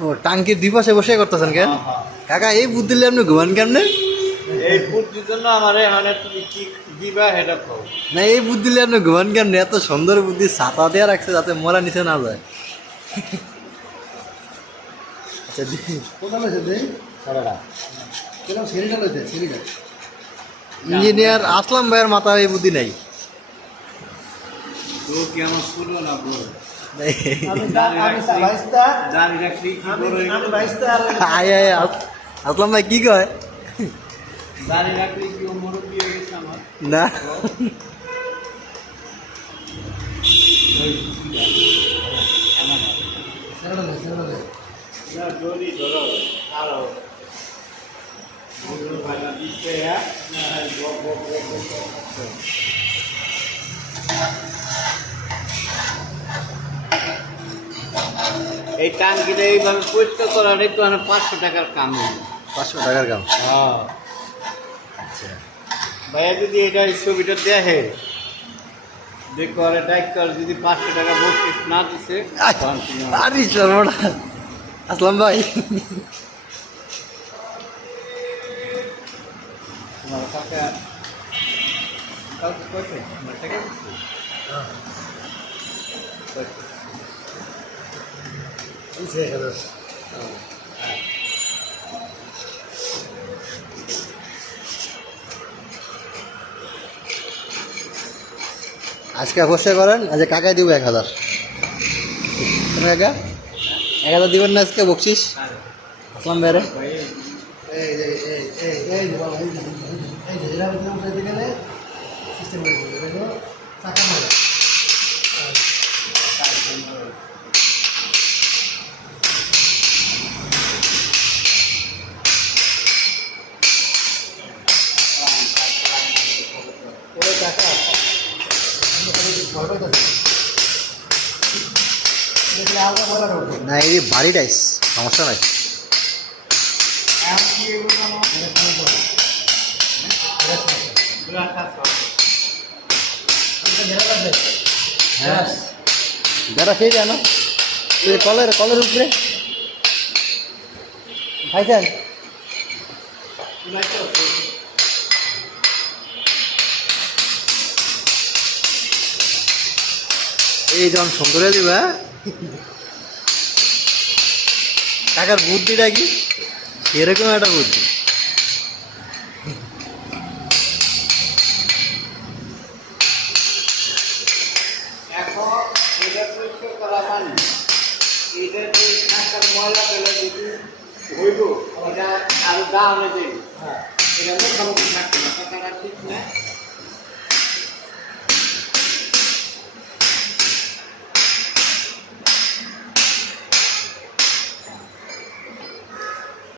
ও টাঙ্কির দুই পাশে বসে করতেছেন কেন? কাকা এই বুদ্ধি দিলে আপনি ঘুমান কেমনে? এই বুদ্ধির জন্য আমার এখানে তুমি কি দিবা সেটা কও। না এই বুদ্ধি দিলে আপনি ঘুমান কেমনে? এত সুন্দর বুদ্ধি ছাতা দেওয়া রাখছে যাতে মরা নিচে না যায়। আচ্ছা দি- কোথায় সিঁড়িটা লইছে সিঁড়িটা ইঞ্জিনিয়ার আসলাম ভাইয়ের মাথা এই বুদ্ধি নাই। তো কি আমার শুনো না বল? আসলাম ভাই কি কয় না কি এই টাঙ্কিটা এইভাবে পরিষ্কার করার একটু পাঁচশো টাকার কাম। পাঁচশো টাকার কাম? হ্যাঁ। আচ্ছা ভাইয়া যদি এটা এই ছবিটা দেখে দেখো আরে ডাক্তার যদি পাঁচশো টাকা বকশিস না দিছে আরে সর্বনা আসলাম ভাই। তোমার টাকা কাউকে কয়টা? আমার টাকা দিছে? কয়টা? দিছে এক হাজার আজকে অবশ্যই করেন আজকে কাকাই দিব এক হাজার কাকা এক হাজার দিবেন না আজকে বকশিস আসলাম ভাই, না এই বাড়ি টাইস সমস্যা নাই। হ্যাঁ। বেড়া খেয়ে যায় না। কলের কলের উপরে। খাইছেন এই যখন সুন্দর দিবে হ্যাঁ? টাকার বুদ্ধিটা কি? এরকম একটা বুদ্ধি। এটা আরও দাম যাবে হ্যাঁ। এটা মোটামুটি থাকবে না ঠিক না।